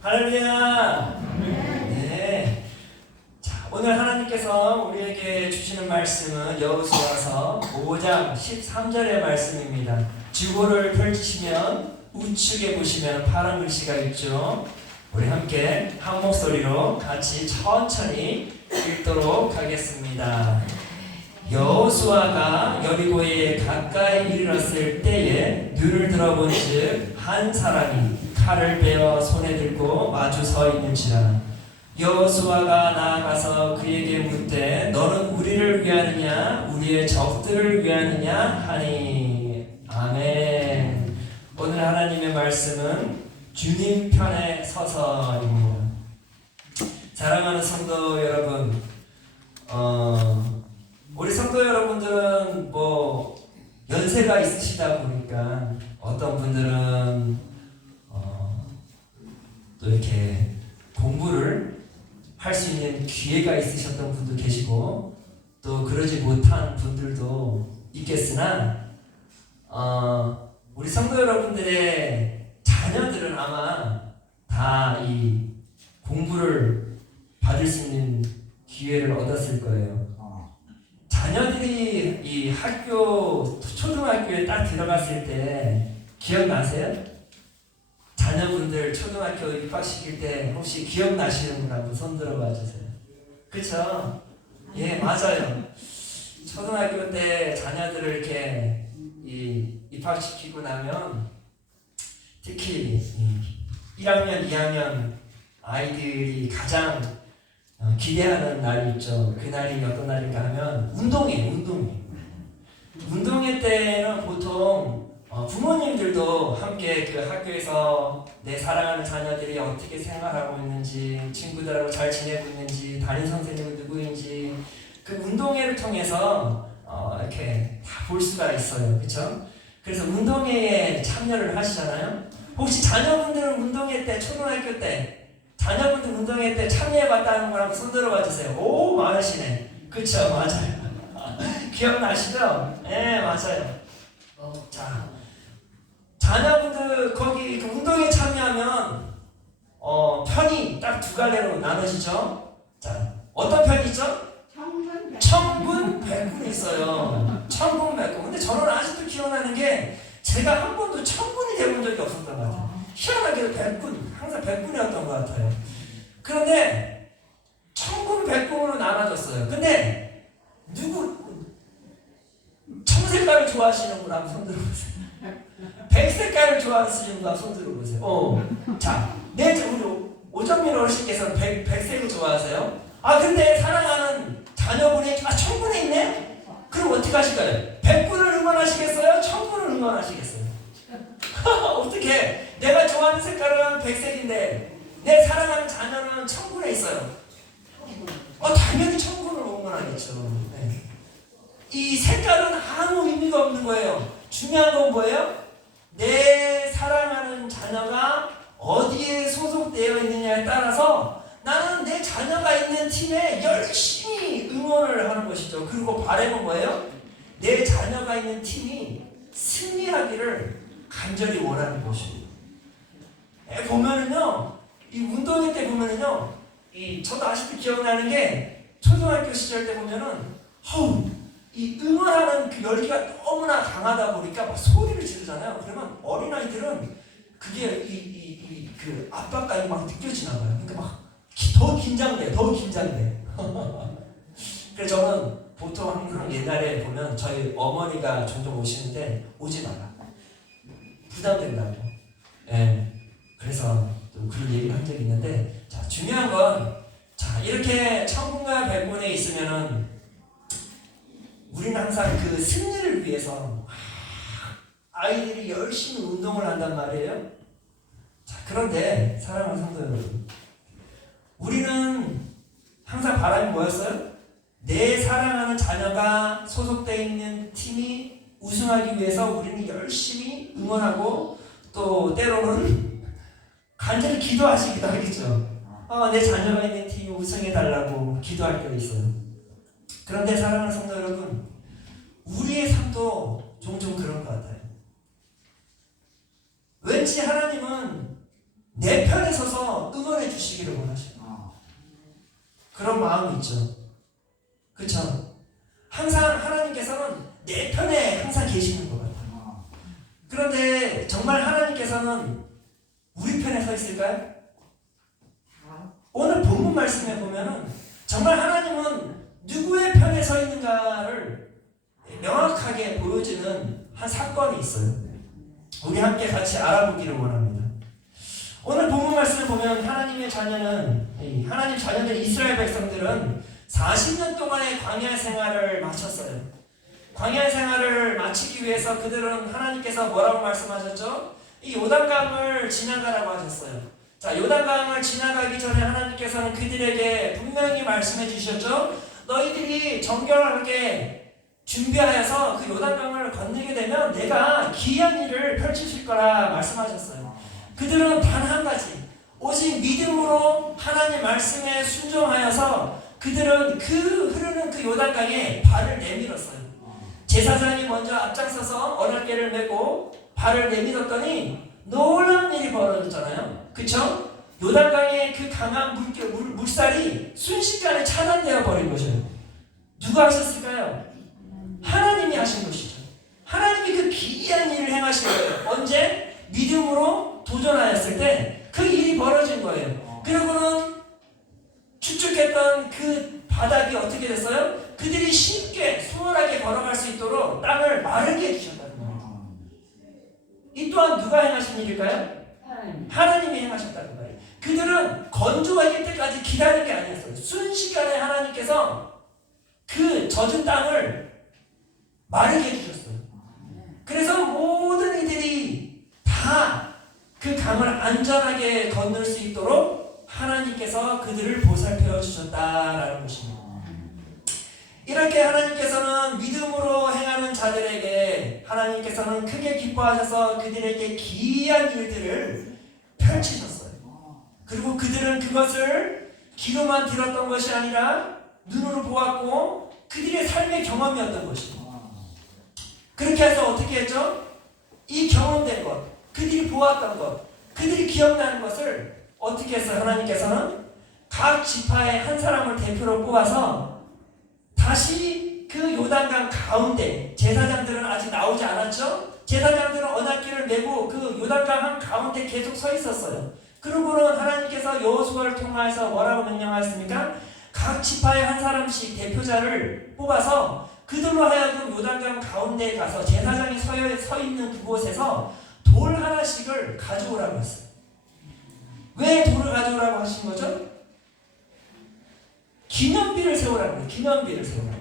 할렐루야. 네. 자, 오늘 하나님께서 우리에게 주시는 말씀은 여호수아서 5장 13절의 말씀입니다. 주보를 펼치시면 우측에 보시면 파란 글씨가 있죠. 우리 함께 한 목소리로 같이 천천히 읽도록 하겠습니다. 여호수아가 여리고에 가까이 이르렀을 때에 눈을 들어본즉 한 사람이 칼을 베어 손에 들고 마주 서 있는지라. 여호수아가 나아가서 그에게 묻되 너는 우리를 위하느냐 우리의 적들을 위하느냐 하니. 아멘. 오늘 하나님의 말씀은 주님 편에 서서입니다. 사랑하는 성도 여러분, 우리 성도 여러분들은 연세가 있으시다 보니까 어떤 분들은 또 이렇게 공부를 할 수 있는 기회가 있으셨던 분도 계시고 또 그러지 못한 분들도 있겠으나 여러분들의 자녀들은 아마 다 이 공부를 받을 수 있는 기회를 얻었을 거예요. 자녀들이 이 학교, 초등학교에 딱 들어갔을 때 기억나세요? 자녀분들 초등학교 입학시킬 때 혹시 기억나시는 분 한번 손 들어봐 주세요. 그쵸? 예, 맞아요. 초등학교 때 자녀들을 이렇게 입학시키고 나면 특히 1학년, 2학년 아이들이 가장 기대하는 날이 있죠. 그날이 어떤 날인가 하면 운동회. 운동회 때는 보통 부모님들도 함께 그 학교에서 내 사랑하는 자녀들이 어떻게 생활하고 있는지, 친구들하고 잘 지내고 있는지, 담임 선생님은 누구인지 그 운동회를 통해서 이렇게 다 볼 수가 있어요. 그렇죠? 그래서 운동회에 참여를 하시잖아요. 혹시 자녀분들은 운동회 때, 초등학교 때 자녀분들 운동회 때 참여해봤다는 걸 한번 손 들어봐 주세요. 오, 많으시네. 그쵸? 맞아요. 기억나시죠? 네, 맞아요. 자, 자녀분들 거기 그 운동회 참여하면 편이 딱 두 갈래로 나눠지죠. 자, 어떤 편이 있죠? 천군 백군이 있어요. 천군 백군. 근데 저는 아직도 기억나는 게 제가 한 번도 천군이 돼본 적이 없었던 것 같아요. 희한하게도 백군, 항상 백군이었던 것 같아요. 그런데 천군 백군으로 나눠졌어요. 근데 청색깔을 좋아하시는 분 한번 손 들어보세요. 백색깔을 좋아하시는 분 한번 손 들어보세요. 자, 우리 오정민 어르신께서는 백색을 좋아하세요. 근데 사랑하는 자녀분이 천군에 있네? 그럼 어떻게 하실까요? 백군을 응원하시겠어요? 천군을 응원하시겠어요? 어떻게? 내가 좋아하는 색깔은 백색인데 내 사랑하는 자녀는 천군에 있어요. 당연히 천군을 응원하겠죠. 네. 이 색깔은 아무 의미가 없는 거예요. 중요한 건 뭐예요? 내 사랑하는 자녀가 어디에 소속되어 있느냐에 따라서 나는 내 자녀가 있는 팀에 열심히 응원을 하는 것이죠. 그리고 바람은 뭐예요? 내 자녀가 있는 팀이 승리하기를 간절히 원하는 것이에요. 보면은요, 이 운동회 때 보면은요, 저도 아직도 기억나는 게 초등학교 시절 때 보면은 이 응원하는 그 열기가 너무나 강하다 보니까 막 소리를 지르잖아요. 그러면 어린아이들은 그게 그 압박감이 막 느껴지나 봐요. 그러니까 막 더 긴장돼. 그래서 저는 보통 항상 옛날에 보면 저희 어머니가 종종 오시는데 오지 마라. 부담된다고. 예. 그래서 또 그런 얘기를 한 적이 있는데, 자, 중요한 건, 자, 이렇게 천군과 백군에 있으면은 우리는 항상 그 승리를 위해서 아이들이 열심히 운동을 한단 말이에요. 자, 그런데 사랑하는 성도 여러분, 우리는 항상 바람이 뭐였어요? 내 사랑하는 자녀가 소속되어 있는 팀이 우승하기 위해서 우리는 열심히 응원하고 또 때로는 간절히 기도하시기도 하겠죠. 내 자녀가 있는 팀이 우승해달라고 기도할 때도 있어요. 그런데 사랑하는 성도 여러분, 우리의 삶도 종종 그런 것 같아요. 왠지 하나님은 내 편에 서서 응원해 주시기를 원하셔요. 그런 마음이 있죠. 그렇죠? 항상 하나님께서는 내 편에 항상 계시는 것 같아요. 그런데 정말 하나님께서는 우리 편에 서 있을까요? 오늘 본문 말씀에 보면은 정말 하나님은 누구의 편에 서 있는가를 명확하게 보여주는 한 사건이 있어요. 우리 함께 같이 알아보기를 원합니다. 오늘 본문 말씀을 보면 하나님 자녀들 이스라엘 백성들은 40년 동안의 광야 생활을 마쳤어요. 광야 생활을 마치기 위해서 그들은 하나님께서 뭐라고 말씀하셨죠? 이 요단강을 지나가라고 하셨어요. 자, 요단강을 지나가기 전에 하나님께서는 그들에게 분명히 말씀해 주셨죠? 너희들이 정결하게 준비하여서 그 요단강을 건너게 되면 내가 기이한 일을 펼치실 거라 말씀하셨어요. 그들은 단 한 가지, 오직 믿음으로 하나님 말씀에 순종하여서 그들은 그 흐르는 그 요단강에 발을 내밀었어요. 제사장이 먼저 앞장서서 언약궤를 메고 발을 내밀었더니 놀라운 일이 벌어졌잖아요. 그쵸? 요단강의 그 강한 물살이 순식간에 차단되어 버린 것이에요. 누가 하셨을까요? 하나님이 하신 것이죠. 하나님이 그 기이한 일을 행하신 거예요. 언제? 믿음으로 도전하였을 때 그 일이 벌어진 거예요. 그리고는 축축했던 그 바닥이 어떻게 됐어요? 그들이 쉽게 수월하게 걸어갈 수 있도록 땅을 마르게 해주셨다는 거예요. 이 또한 누가 행하신 일일까요? 하나님이 행하셨다는 거예요. 그들은 건조하기 때까지 기다린 게 아니었어요. 순식간에 하나님께서 그 젖은 땅을 마르게 해주셨어요. 그래서 모든 이들이 다 그 강을 안전하게 건널 수 있도록 하나님께서 그들을 보살펴 주셨다라는 것입니다. 이렇게 하나님께서는 믿음으로 행하는 자들에게 하나님께서는 크게 기뻐하셔서 그들에게 기이한 일들을 펼치셨어요. 그리고 그들은 그것을 귀로만 들었던 것이 아니라 눈으로 보았고 그들의 삶의 경험이었던 것입니다. 그렇게 해서 어떻게 했죠? 이 경험된 것, 그들이 보았던 것, 그들이 기억나는 것을 어떻게 했어요? 하나님께서는 각 지파의 한 사람을 대표로 뽑아서 다시 그 요단강 가운데, 제사장들은 아직 나오지 않았죠? 제사장들은 언약궤를 메고 그 요단강 한 가운데 계속 서 있었어요. 그러고는 하나님께서 여호수아를 통해서 뭐라고 명령하였습니까? 각 지파의 한 사람씩 대표자를 뽑아서 그들로 하여금 요단강 가운데에 가서 제사장이 서 있는 그곳에서 돌 하나씩을 가져오라고 했어요. 왜 돌을 가져오라고 하신 거죠? 기념비를 세우라고 해요. 기념비를 세우라고.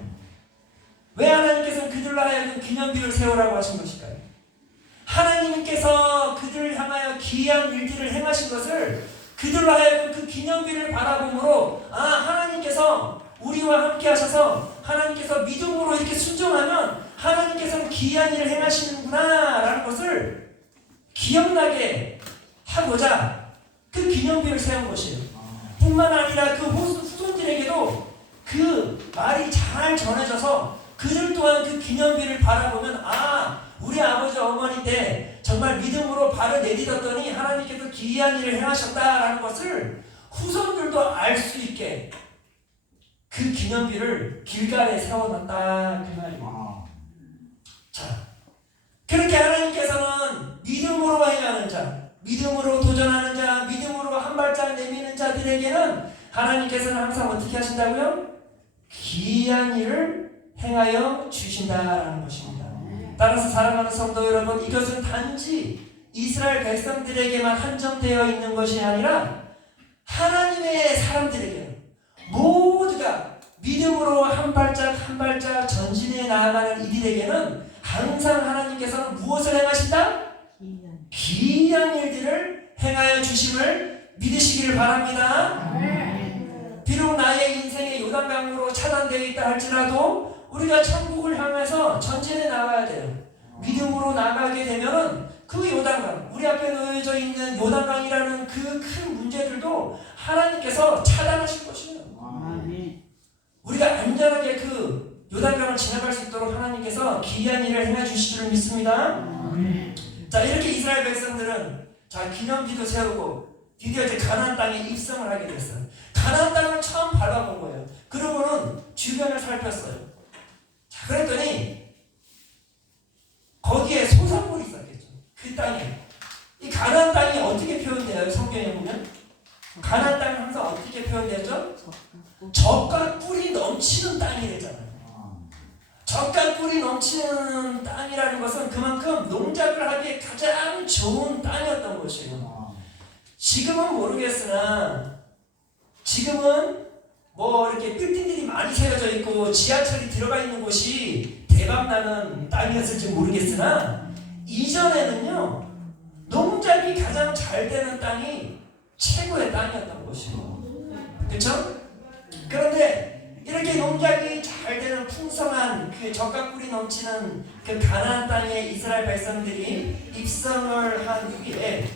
왜 하나님께서는 그들로 하여금 기념비를 세우라고 하신 것일까요? 하나님께서 그들을 향하여 기이한 일들을 행하신 것을 그들로 하여금 그 기념비를 바라봄으로 하나님께서 우리와 함께 하셔서 하나님께서 믿음으로 이렇게 순종하면 하나님께서는 기이한 일을 행하시는구나 라는 것을 기억나게 하고자 그 기념비를 세운 것이에요. 뿐만 아니라 그 후손들에게도 그 말이 잘 전해져서 그들 또한 그 기념비를 바라보면 우리 아버지 어머니 때 정말 믿음으로 발을 내딛었더니 하나님께서 기이한 일을 행하셨다라는 것을 후손들도 알 수 있게 그 기념비를 길갈에 세워놨다 그 말입니다. 자, 그렇게 하나님께서는 믿음으로 행하는 자, 믿음으로 도전하는 자, 믿음으로 한 발짝 내미는 자들에게는 하나님께서는 항상 어떻게 하신다고요? 기이한 일을 행하여 주신다라는 것입니다. 따라서 사랑하는 성도 여러분, 이것은 단지 이스라엘 백성들에게만 한정되어 있는 것이 아니라 하나님의 사람들에게는 모두가 믿음으로 한 발짝 한 발짝 전진해 나아가는 이들에게는 항상 하나님께서는 무엇을 행하신다? 기이한 일들을 행하여 주심을 믿으시기를 바랍니다. 비록 나의 인생의 요단강으로 차단되어 있다 할지라도 우리가 천국을 향해서 전진해 나가야 돼요. 믿음으로 나가게 되면은 그 요단강, 우리 앞에 놓여져 있는 요단강이라는 그 큰 문제들도 하나님께서 차단하실 것이에요. 우리가 안전하게 그 요단강을 지나갈 수 있도록 하나님께서 기이한 일을 행해 주실 줄 믿습니다. 자, 이렇게 이스라엘 백성들은 기념비도 세우고 드디어 이제 가나안 땅에 입성을 하게 됐어요. 가나안 땅을 처음 밟아본 거예요. 그러고는 주변을 살폈어요. 자, 그랬더니 거기에 소산물이 있었겠죠. 그 땅에. 이 가나안 땅이 어떻게 표현돼요? 성경에 보면 가나안 땅은 항상 어떻게 표현되죠? 젖과 꿀이 넘치는 땅이랬잖아요. 젖과 꿀이 넘치는 땅이라는 것은 그만큼 농작을 하기에 가장 좋은 땅이었던 것이에요. 지금은 모르겠으나 지금은 뭐 이렇게 빌딩들이 많이 세워져 있고 지하철이 들어가 있는 곳이 대박나는 땅이었을지 모르겠으나 이전에는요, 농작이 가장 잘 되는 땅이 최고의 땅이었던 것이에요. 그렇죠? 그런데 이렇게 농작이 잘 되는 풍성한 그 젖과 꿀이 넘치는 그 가나안 땅에 이스라엘 백성들이 입성을 한 후에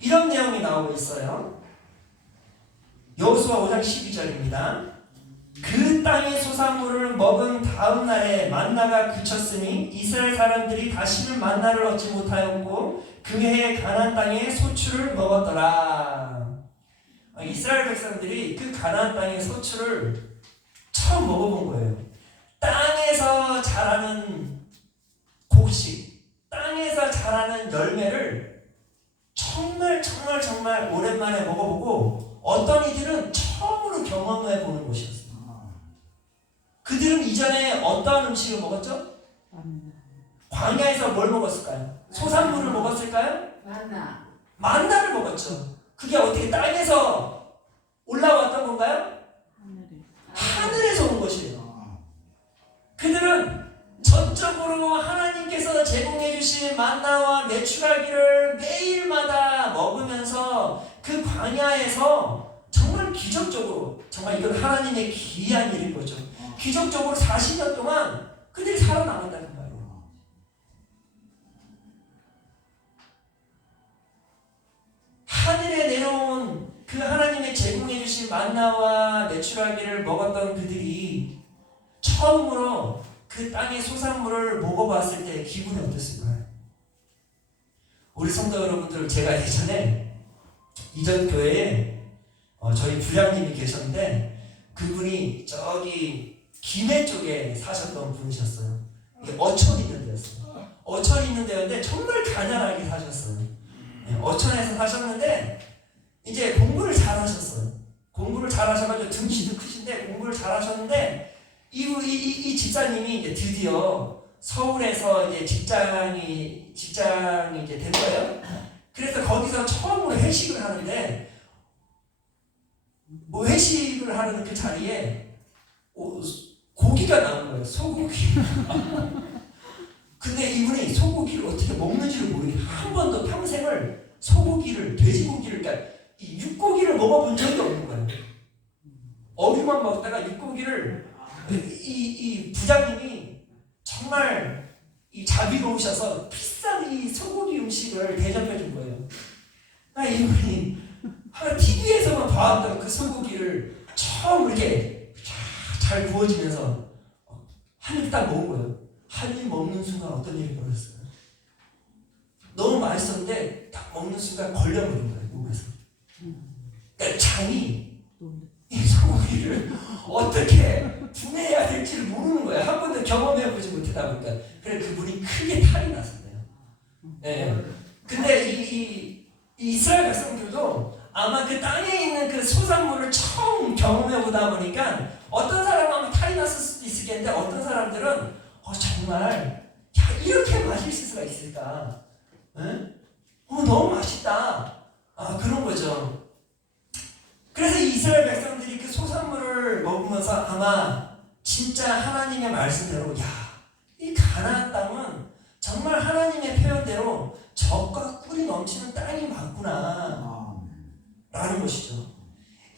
이런 내용이 나오고 있어요. 여호수아 5장 12절입니다. 그 땅의 소산물을 먹은 다음 날에 만나가 그쳤으니 이스라엘 사람들이 다시는 만나를 얻지 못하였고 그 해에 가나안 땅의 소출을 먹었더라. 이스라엘 백성들이 그 가나안 땅의 소출을 처음 먹어본 거예요. 땅에서 자라는 곡식, 땅에서 자라는 열매를 정말 오랜만에 먹어보고 어떤 이들은 처음으로 경험해 보는 것이었어요. 그들은 이전에 어떤 음식을 먹었죠? 광야에서 뭘 먹었을까요? 소산물을 먹었을까요? 만나를 먹었죠. 그게 어떻게 땅에서 올라왔던 건가요? 하늘에서 온 것이에요. 그들은 전적으로 하나님께서 제공해 주신 만나와 메추라기를 매일마다 먹으면서 그 광야에서 정말 기적적으로, 정말 이건 하나님의 기이한 일인 거죠. 기적적으로 40년 동안 그들이 살아남았다는 거예요. 하늘에 내려온 그 하나님의 제공해 주신 만나와 메추라기를 먹었던 그들이 처음으로 그 땅의 소산물을 먹어봤을 때 기분이 어땠을까요? 우리 성도 여러분들, 제가 예전에 이전 교회에 저희 부장님이 계셨는데 그분이 저기 김해 쪽에 사셨던 분이셨어요. 이게 어촌 있는 데였어요. 어촌 있는 데였는데 정말 가난하게 사셨어요. 어촌에서 사셨는데 이제 공부를 잘하셨어요. 공부를 잘하셔가지고 등치도 크신데 공부를 잘하셨는데 이 집사님이 이제 드디어 서울에서 이제 직장이 이제 된 거예요. 그래서 거기서 처음으로 회식을 하는데 뭐 회식을 하는 그 자리에 고기가 나온 거예요. 소고기. 근데 이분이 소고기를 어떻게 먹는지를 모르겠어요. 한 번도 평생을 소고기를, 돼지고기를, 그러니까 이 육고기를 먹어본 적이 없는 거예요. 어류만 먹다가 육고기를 이 부장님이 정말 이 자비로우셔서 비싼 이 소고기 음식을 대접해 준 거예요. 이분이 TV에서만 봐왔던 그 소고기를 처음 이렇게 잘 구워지면서 한 입 딱 먹은 거예요. 한 입 먹는 순간 어떤 일이 벌어졌어요? 너무 맛있었는데 딱 먹는 순간 걸려버린 거예요, 목에서. 그러니까 장이 이 소고기를 어떻게 분해해야 될지를 모르는 거예요. 한 번도 경험해보지 못하다 보니까. 그래서 그분이 크게 탈이 났었대요. 네. 근데 이 이스라엘 백성들도 아마 그 땅에 있는 그 소산물을 처음 경험해보다 보니까 어떤 사람은 아마 탈이 났을 수도 있겠는데 어떤 사람들은 정말 이렇게 맛있을 수가 있을까? 응? 너무 맛있다. 그런 거죠. 그래서 이스라엘 백성들이 그 소산물을 먹으면서 아마 진짜 하나님의 말씀대로 이 가나안 땅은 정말 하나님의 표현대로 젖과 꿀이 넘치는 땅이 맞구나 라는 것이죠.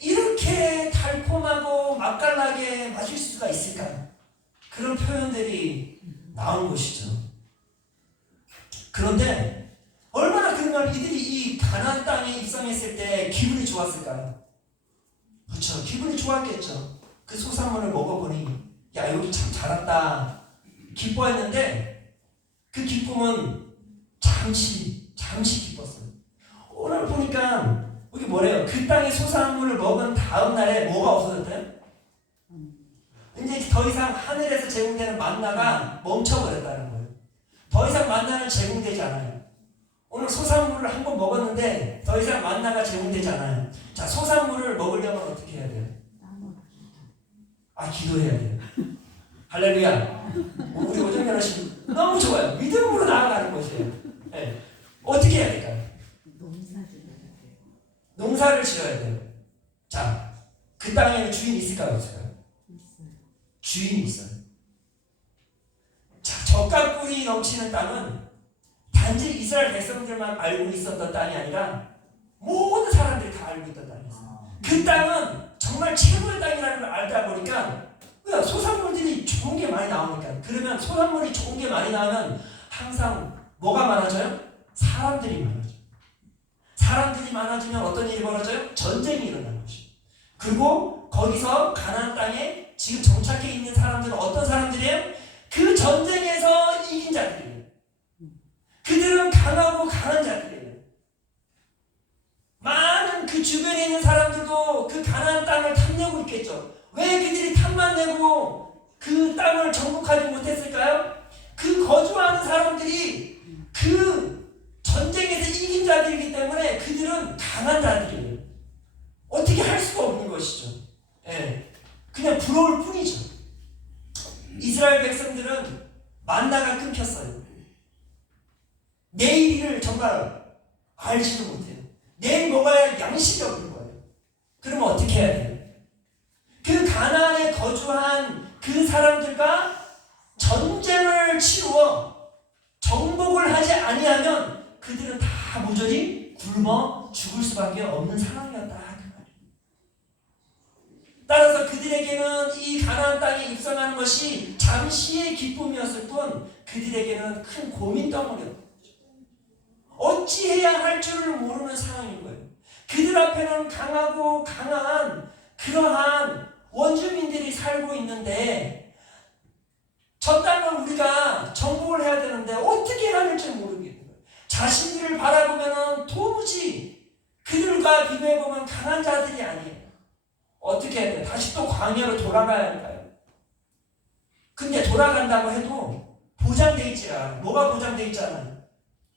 이렇게 달콤하고 맛깔나게 마실 수가 있을까? 그런 표현들이 나온 것이죠. 그런데 얼마나 그러면 이들이 이 가나안 땅에 입성했을 때 기분이 좋았을까요? 그렇죠. 기분이 좋았겠죠. 그 소산물을 먹어보니 여기 참 잘 왔다 기뻐했는데 그 기쁨은 잠시 기뻤어요. 오늘 보니까 여기 뭐래요? 그 땅의 소산물을 먹은 다음 날에 뭐가 없어졌대요? 이제 더 이상 하늘에서 제공되는 만나가 멈춰버렸다는 거예요. 더 이상 만나는 제공되지 않아요. 오늘 소산물을 한 번 먹었는데 더 이상 만나가 제공되지 않아요. 자, 소산물을 먹으려면 어떻게 해야 돼요? 기도해야 돼요. 할렐루야. 우리 오정연 씨 너무 좋아요. 믿음으로 나아가는 것이에요. 네. 어떻게 해야 될까요? 농사를 지어야 돼요. 자, 그 땅에는 주인이 있을까요? 없을까요? 주인이 있어요. 자, 젖과 꿀이 넘치는 땅은 단지 이스라엘 백성들만 알고 있었던 땅이 아니라 모든 사람들이 다 알고 있던 땅이었어요. 그 땅은 정말 최고의 땅이라는 걸 알다 보니까 소산물들이 좋은 게 많이 나오니까. 그러면 소산물이 좋은 게 많이 나오면 항상 뭐가 많아져요? 사람들이 많아져요. 사람들이 많아지면 어떤 일이 벌어져요? 전쟁이 일어나는 것이죠. 그리고 거기서 가나안 땅에 지금 정착해 있는 사람들은 어떤 사람들이에요? 그 전쟁에서 이긴 자들이에요. 그들은 강하고 강한 자들이에요. 많은 그 주변에 있는 사람들도 그 가나안 땅을 탐내고 있겠죠. 왜 그들이 탐만 내고 그 땅을 정복하지 못했을까요? 그 거주하는 사람들이 그 전쟁에서 이긴 자들이기 때문에 그들은 강한 자들이에요. 어떻게 할 수가 없는 것이죠. 예, 그냥 부러울 뿐이죠. 이스라엘 백성들은 만나가 끊겼어요. 내일을 정말 알지도 못해요. 내일 먹어야 양식이 없는 거예요. 그러면 어떻게 해야 돼요? 그 가나안에 거주한 그 사람들과 전쟁을 치루어 정복을 하지 아니하면 그들은 다 모조리 굶어 죽을 수밖에 없는 상황이었다. 따라서 그들에게는 이 가나안 땅에 입성하는 것이 잠시의 기쁨이었을 뿐 그들에게는 큰 고민 덩어리였다. 어찌해야 할 줄을 모르는 상황인 거예요. 그들 앞에는 강하고 강한 그러한 원주민들이 살고 있는데 저 땅을 우리가 정복을 해야 되는데 어떻게 해야 할지 모르겠는 거예요. 자신들을 바라보면 도무지 그들과 비교해보면 강한 자들이 아니에요. 어떻게 해야 돼요? 다시 또 광야로 돌아가야 할까요? 근데 돌아간다고 해도 보장되어 있지 않아요. 뭐가 보장되어 있잖아요.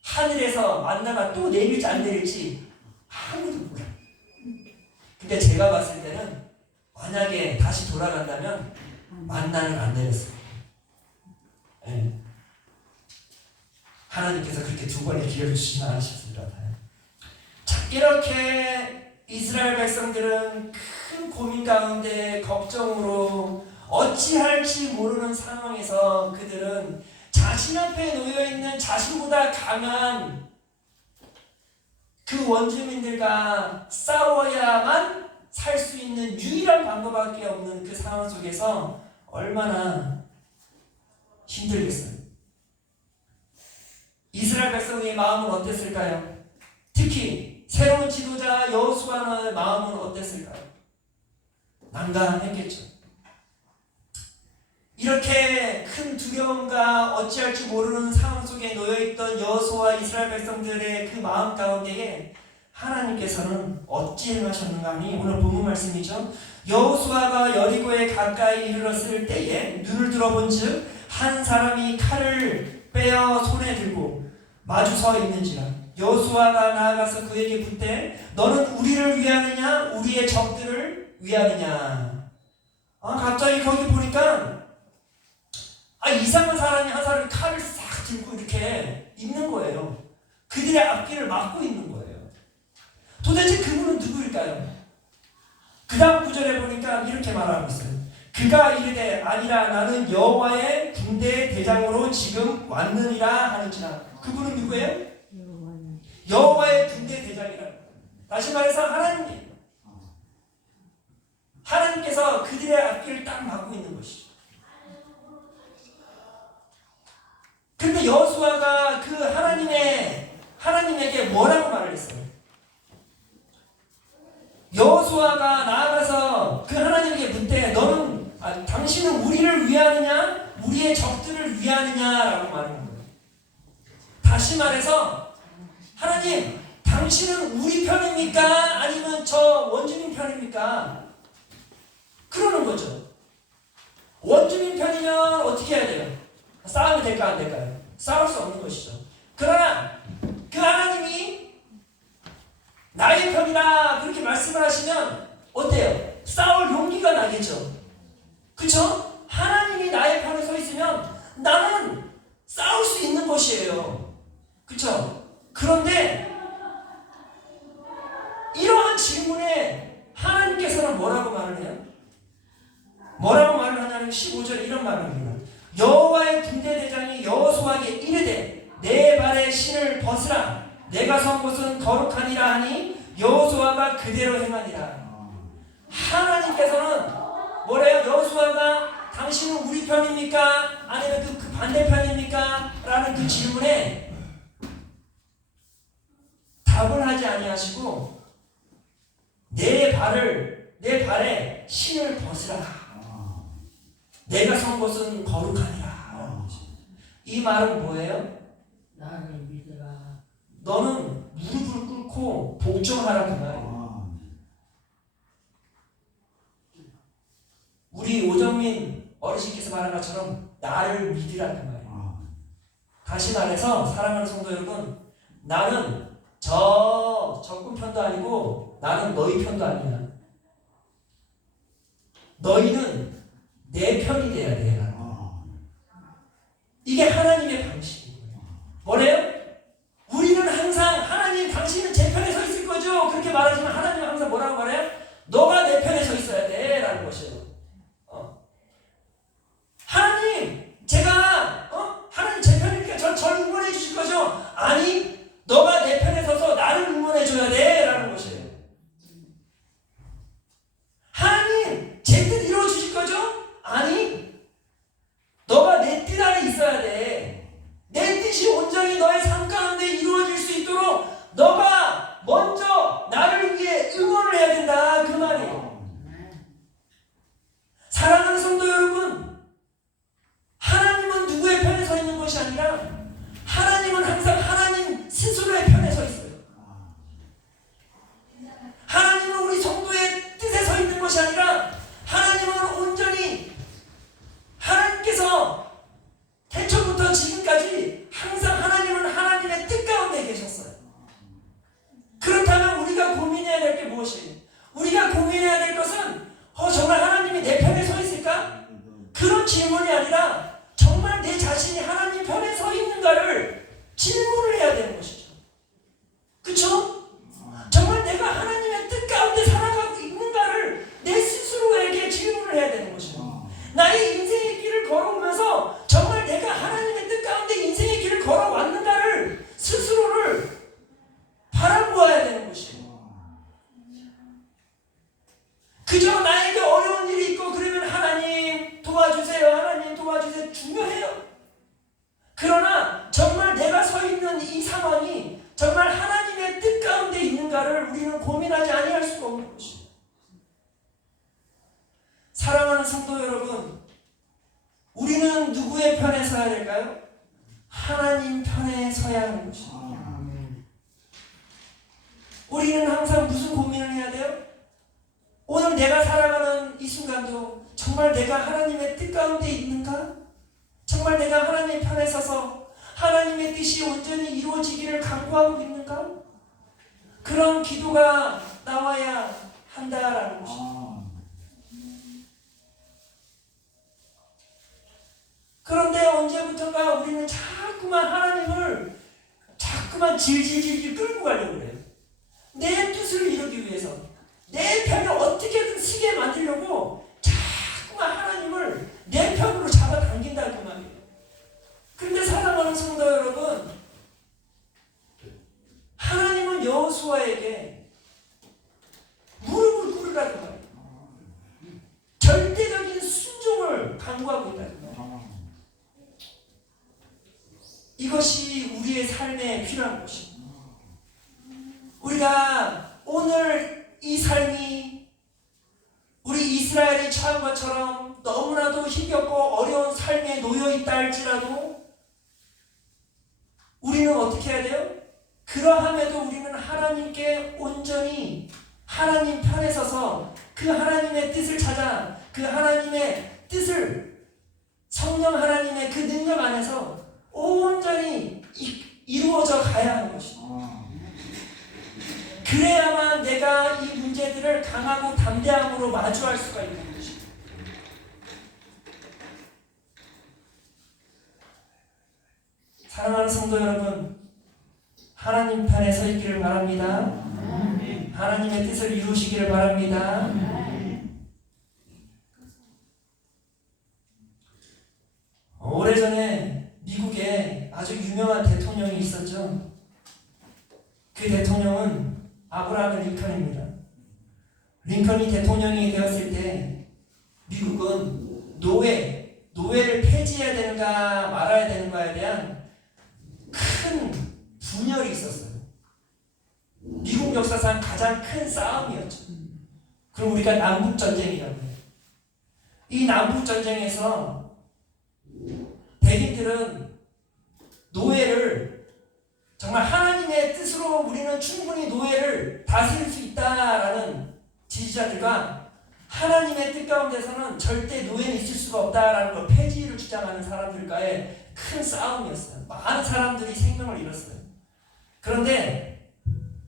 하늘에서 만나가 또 내릴지 안 내릴지 아무도 몰라요. 근데 제가 봤을 때는 만약에 다시 돌아간다면 만나는 안 내렸어요. 네. 하나님께서 그렇게 두 번의 기회를 주시진 않으셨을 것 같아요. 자, 이렇게 이스라엘 백성들은 큰 고민 가운데 걱정으로 어찌할지 모르는 상황에서 그들은 자신 앞에 놓여있는 자신보다 강한 그 원주민들과 싸워야만 살 수 있는 유일한 방법밖에 없는 그 상황 속에서 얼마나 힘들겠어요. 이스라엘 백성의 마음은 어땠을까요? 특히 새로운 지도자 여호수아의 마음은 어땠을까요? 난감했겠죠. 이렇게 큰 두려움과 어찌할지 모르는 상황 속에 놓여있던 여호수아와 이스라엘 백성들의 그 마음 가운데에 하나님께서는 어찌 행하셨는가 하니 오늘 본문 말씀이죠. 여호수아가 여리고에 가까이 이르렀을 때에 눈을 들어본즉 한 사람이 칼을 빼어 손에 들고 마주 서 있는지라. 여호수아가 나아가서 그에게 묻되 너는 우리를 위하느냐 우리의 적들을 위하느냐. 갑자기 거기 보니까 이상한 사람이 한 사람이 칼을 싹 들고 이렇게 있는 거예요. 그들의 앞길을 막고 있는 거예요. 도대체 그분은 누구일까요? 그 다음 구절에 보니까 이렇게 말하고 있어요. 그가 이르되 아니라 나는 여호와의 군대 대장으로 지금 왔느니라 하는지라. 그분은 누구예요? 여호와의 군대 대장이라. 다시 말해서 하나님께서 그들의 앞길을 딱 막고 있는 것이죠. 근데 여호수아가 그 하나님에게 뭐라고 말을 했어요? 여호수아가 나아가서 그 하나님에게 묻되 너는 당신은 우리를 위하느냐 우리의 적들을 위하느냐라고 말하는 거예요. 다시 말해서 하나님 당신은 우리 편입니까? 아니면 저 원주민 편입니까? 그러는 거죠. 원주민 편이면 어떻게 해야 돼요? 싸우면 될까 안 될까요? 싸울 수 없는 것이죠. 그러나 그 하나님이 나의 편이다 그렇게 말씀을 하시면 어때요? 싸울 용기가 나겠죠. 그쵸? 하나님이 나의 편에 서 있으면 나는 싸울 수 있는 것이에요. 그쵸? 그런데 이러한 질문에 하나님께서는 뭐라고 말을 해요? 뭐라고 말을 하냐면 15절에 이런 말을 합니다. 여호와의 군대 대장이 여호수아에게 이르되 내 발에 신을 벗으라 내가 선 곳은 거룩하니라 하니 여호수아가 그대로 행하니라. 하나님께서는 뭐래요? 여호수아가 당신은 우리 편입니까? 아니면 그 반대편입니까? 라는 그 질문에 답을 하지 아니하시고 내 발에 신을 벗으라. 내가 선 곳은 거룩하니라. 이 말은 뭐예요? 나를 믿으라. 너는 무릎을 꿇고 복종하라 그 말이에요. 우리 오정민 어르신께서 말한 것처럼 나를 믿으라 그 말이에요. 다시 말해서 사랑하는 성도 여러분, 나는 저 적군 편도 아니고 나는 너희 편도 아니야. 너희는 내 편이 돼야 돼. 이게 하나님의 방식이에요. 뭐래요? 우리는 항상 하나님 당신은 제 편에 서 있을 거죠. 그렇게 말하지만 하나님은 항상 뭐라고 말해요? 너가 내 편에 서 있어야 돼 라는 것이에요. 하나님 제가 하나님 제 편이니까 저를 응원해 주실 거죠? 아니 너가 내 편에 서서 나를 응원해 줘야 돼 라는 것이에요. 하나님 제 뜻 이루어 주실 거죠? 아니 너가 내 뜻 안에 있어야 돼. 내 뜻이 온전히 너의 삶 가운데 이루어질 수 있도록 너가 먼저 나를 위해 응원을 해야 된다 그 말이에요. 사랑하는 성도 여러분, 하나님은 누구의 편에 서 있는 것이 아니라 하나님은 항상 하나님 스스로의 편에 서 있어요. 하나님은 우리 성도의 뜻에 서 있는 것이 아니라 하나님은 온전히 하나님께서 태초부터 지금까지 항상 하나님은 하나님의 뜻 가운데 계셨어요. 그렇다면 우리가 고민해야 될 게 무엇이에요? 우리가 고민해야 될 것은 정말 하나님이 내 편에 서 있을까? 그런 질문이 아니라 정말 내 자신이 하나님 편에 서 있는가를 질문을 해야 되는 것이죠. 그렇죠? 정말 내가 하나님의 뜻 가운데 살아가고 있는가를 내 스스로에게 질문을 해야 되는 것이죠. 나의 인생의 길을 걸어오면서 정말 내가 하나님의 뜻 가운데 인생의 길을 걸어왔는가를 스스로를 바라보아야 되는 것이에요. 그저 나에게 어려운 일이 있고 그러면 하나님 도와주세요, 하나님 도와주세요 중요해요. 그러나 정말 내가 서 있는 이 상황이 정말 하나님의 뜻 가운데 있는가를 우리는 고민하지 아니할 수가 없는 것이에요. 사랑하는 성도 여러분, 우리는 누구의 편에 서야 될까요? 하나님 편에 서야 하는 것입니다. 우리는 항상 무슨 고민을 해야 돼요? 오늘 내가 살아가는 이 순간도 정말 내가 하나님의 뜻 가운데 있는가? 정말 내가 하나님의 편에 서서 하나님의 뜻이 온전히 이루어지기를 간구하고 있는가? 그런 기도가 나와야 한다라는 것입니다. 그런데 언제부턴가 우리는 자꾸만 하나님을 자꾸만 질질질질 끌고 가려고 그래요. 내 뜻을 이루기 위해서 내 편을 어떻게든 쓰게 만들려고 자꾸만 하나님을 내 편으로 잡아당긴다는 그 말이에요. 그런데 사랑하는 성도 여러분, 하나님은 여호수아에게 무릎을 꿇으라는 말이에요. 절대적인 순종을 강구하고 있다는 말이에요. 이것이 우리의 삶에 필요한 것입니다. 우리가 오늘 이 삶이 우리 이스라엘이 처한 것처럼 너무나도 힘겹고 어려운 삶에 놓여 있다 할지라도 우리는 어떻게 해야 돼요? 그러함에도 우리는 하나님께 온전히 하나님 편에 서서 그 하나님의 뜻을 찾아 그 하나님의 뜻을 성령 하나님의 그 능력 안에서 온전히 이루어져 가야 하는 것입니다. 그래야만 내가 이 문제들을 강하고 담대함으로 마주할 수가 있는 것입니다. 사랑하는 성도 여러분, 하나님 편에 서 있기를 바랍니다. 하나님의 뜻을 이루시기를 바랍니다. 오래전에 미국에 아주 유명한 대통령이 있었죠. 그 대통령은 아브라함 링컨입니다. 링컨이 대통령이 되었을 때 미국은 노예를 폐지해야 되는가 말아야 되는가에 대한 큰 분열이 있었어요. 미국 역사상 가장 큰 싸움이었죠. 그럼 우리가 남북전쟁이라고 해요. 이 남북 전쟁에서 백인들은 노예를 정말 하나님의 뜻으로 우리는 충분히 노예를 다스릴 수 있다라는 지지자들과 하나님의 뜻 가운데서는 절대 노예는 있을 수가 없다라는 걸 폐지를 주장하는 사람들과의 큰 싸움이었어요. 많은 사람들이 생명을 잃었어요. 그런데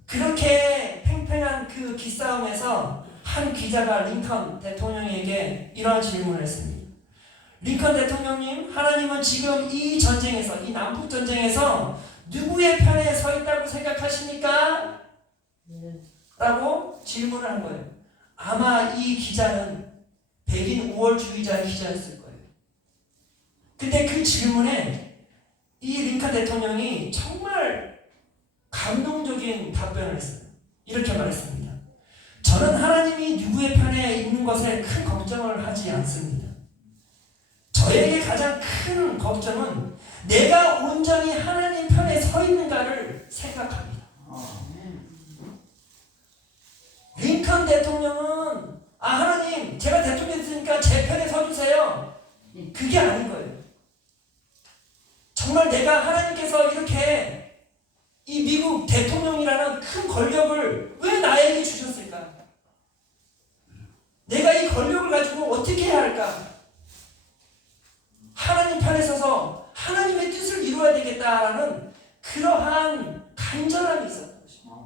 그렇게 팽팽한 그 기싸움에서 한 기자가 링컨 대통령에게 이러한 질문을 했습니다. 링컨 대통령님, 하나님은 지금 이 전쟁에서, 이 남북 전쟁에서 누구의 편에 서 있다고 생각하십니까? 라고 질문을 한 거예요. 아마 이 기자는 백인 우월주의자 기자였을 거예요. 근데 그 질문에 이 링컨 대통령이 정말 감동적인 답변을 했어요. 이렇게 말했습니다. 저는 하나님이 누구의 편에 있는 것에 큰 걱정을 하지 않습니다. 저에게 가장 큰 걱정은 내가 온전히 하나님 편에 서 있는가를 생각합니다. 링컨 대통령은 하나님 제가 대통령 됐으니까 제 편에 서주세요. 그게 아닌 거예요. 정말 내가 하나님께서 이렇게 이 미국 대통령이라는 큰 권력을 왜 나에게 주셨을까? 내가 이 권력을 가지고 어떻게 해야 할까? 하나님 편에 서서 하나님의 뜻을 이루어야 되겠다라는 그러한 간절함이 있었던 것입니다.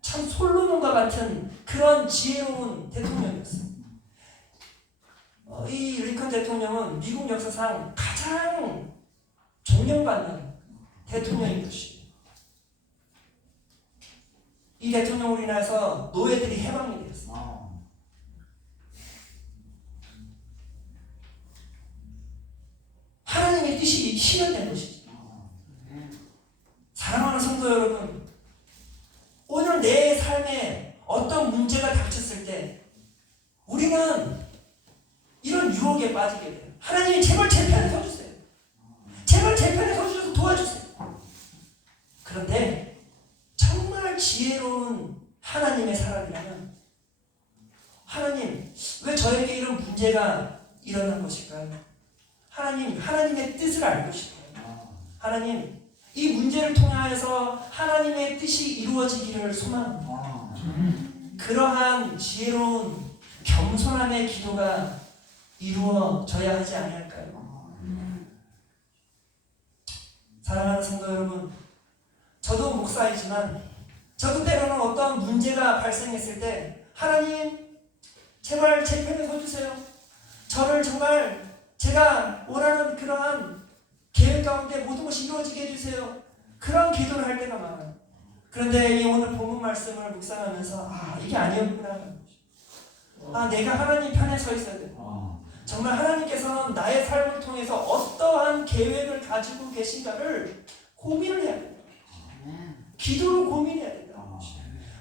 참 솔로몬과 같은 그런 지혜로운 대통령이었어요. 이 링컨 대통령은 미국 역사상 가장 존경받는 대통령인 것이에요. 이 대통령으로 인해서 노예들이 해방이 되었어요. 하나님의 뜻이 실현된 것이죠. 사랑하는 성도 여러분, 오늘 내 삶에 어떤 문제가 닥쳤을 때 우리는 이런 유혹에 빠지게 돼요. 하나님 제발 제 편에 서주세요. 제발 제 편에 서주셔서 도와주세요. 그런데 정말 지혜로운 하나님의 사람이라면 하나님 왜 저에게 이런 문제가 일어난 것일까요? 하나님, 하나님의 뜻을 알고 싶어요. 하나님, 이 문제를 통하여서 하나님의 뜻이 이루어지기를 소망합니다. 그러한 지혜로운 겸손함의 기도가 이루어져야 하지 아니할까요? 사랑하는 성도 여러분, 저도 목사이지만 저도 때로는 어떤 문제가 발생했을 때 하나님, 제발 제 편에 서주세요. 저를 정말 제가 원하는 그러한 계획 가운데 모든 것이 이루어지게 해주세요. 그런 기도를 할 때가 많아요. 그런데 이 오늘 본문 말씀을 묵상하면서 이게 아니었구나. 내가 하나님 편에 서 있어야 돼. 정말 하나님께서는 나의 삶을 통해서 어떠한 계획을 가지고 계신가를 고민을 해야 돼요. 기도로 고민해야 된다.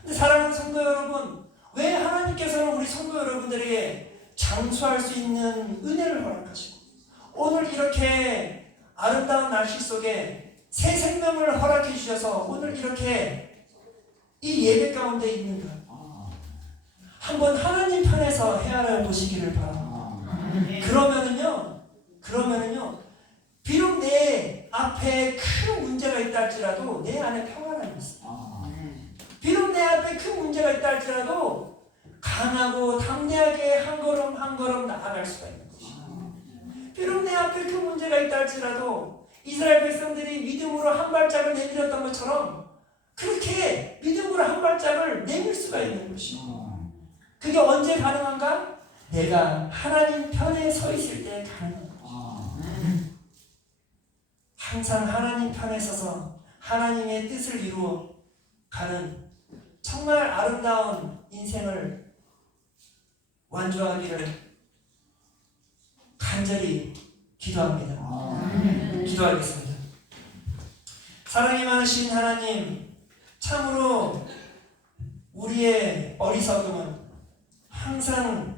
근데 사랑하는 성도 여러분, 왜 하나님께서는 우리 성도 여러분들에게 장수할 수 있는 은혜를 허락하시고 오늘 이렇게 아름다운 날씨 속에 새 생명을 허락해 주셔서 오늘 이렇게 이 예배 가운데 있는가? 한번 하나님 편에서 헤아려 보시기를 바랍니다. 그러면은요 비록 내 앞에 큰 문제가 있다 할지라도 내 안에 평안함이 있어요. 비록 내 앞에 큰 문제가 있다 할지라도 강하고 담대하게 한 걸음 한 걸음 나아갈 수가 있는 것이죠. 비록 내 앞에 큰 문제가 있다 할지라도 이스라엘 백성들이 믿음으로 한 발짝을 내밀었던 것처럼 그렇게 믿음으로 한 발짝을 내밀 수가 있는 것이죠. 그게 언제 가능한가? 내가 하나님 편에 서 있을 때 가능한 것이죠. 항상 하나님 편에 서서 하나님의 뜻을 이루어 가는 정말 아름다운 인생을 완주하기를 간절히 기도합니다. 기도하겠습니다. 사랑이 많으신 하나님, 참으로 우리의 어리석음은 항상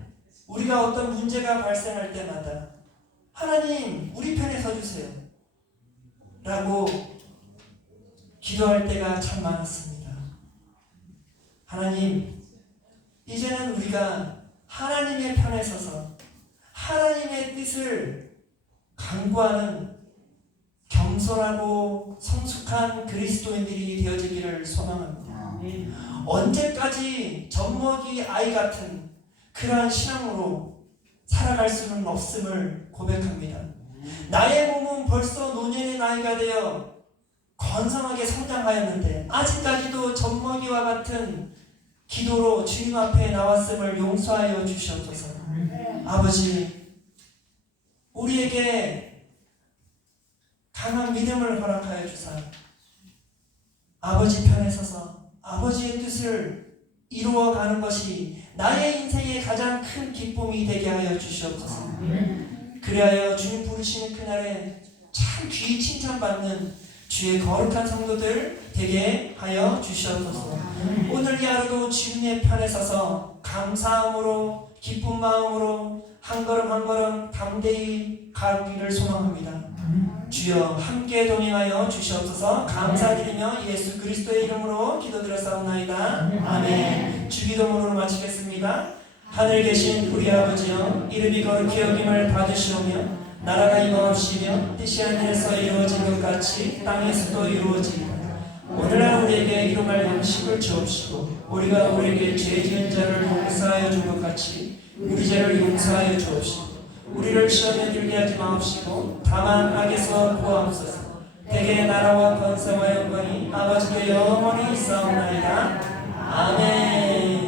우리가 어떤 문제가 발생할 때마다 하나님 우리 편에 서주세요 라고 기도할 때가 참 많았습니다. 하나님, 이제는 우리가 하나님의 편에 서서 하나님의 뜻을 강구하는 겸손하고 성숙한 그리스도인들이 되어지기를 소망합니다. 언제까지 젖먹이 아이 같은 그러한 신앙으로 살아갈 수는 없음을 고백합니다. 나의 몸은 벌써 노년의 나이가 되어 건성하게 성장하였는데 아직까지도 젖먹이와 같은 기도로 주님 앞에 나왔음을 용서하여 주시옵소서. 아버지, 우리에게 강한 믿음을 허락하여 주사 아버지 편에 서서 아버지의 뜻을 이루어가는 것이 나의 인생의 가장 큰 기쁨이 되게 하여 주시옵소서. 그리하여 주님 부르시는 그날에 참 귀히 칭찬받는 주의 거룩한 성도들 되게 하여 주시옵소서. 오늘 이 하루도 주님의 편에 서서 감사함으로 기쁜 마음으로 한 걸음 한 걸음 담대히 가기를 소망합니다. 주여 함께 동행하여 주시옵소서. 감사드리며 예수 그리스도의 이름으로 기도드렸사옵나이다. 아멘. 주기도문으로 마치겠습니다. 하늘에 계신 우리 아버지여, 이름이 거룩히 여김을 받으시오며 나라가 임하옵시며 뜻이 하늘에서 이루어진 것 같이 땅에서도 이루어지이다. 오늘날 우리에게 일용할 양식을 주옵시고 우리가 우리에게 죄 지은 자를 용서하여 준 것 같이 우리 죄를 용서하여 주옵시고 우리를 시험에 들게 하지 마옵시고 다만 악에서 구하옵소서. 대개 나라와 권세와 영광이 아버지께 영원히 있사옵나이다. 아멘.